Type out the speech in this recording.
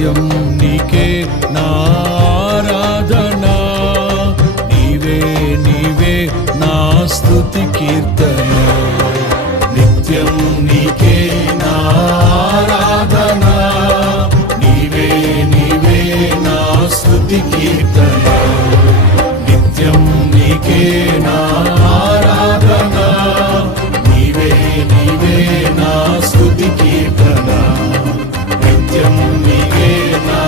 నిత్యం నీకే నా ఆరాధన, నీవే నీవే నా స్తుతి కీర్తన. నిత్యం నీకే నా ఆరాధన, నీవే నీవే నా స్తుతి కీర్తన. నిత్యం నీకే నా ఆరాధన, నీవే నీవే నా స్తుతి కీర్తన. నిత్యం నీకే నా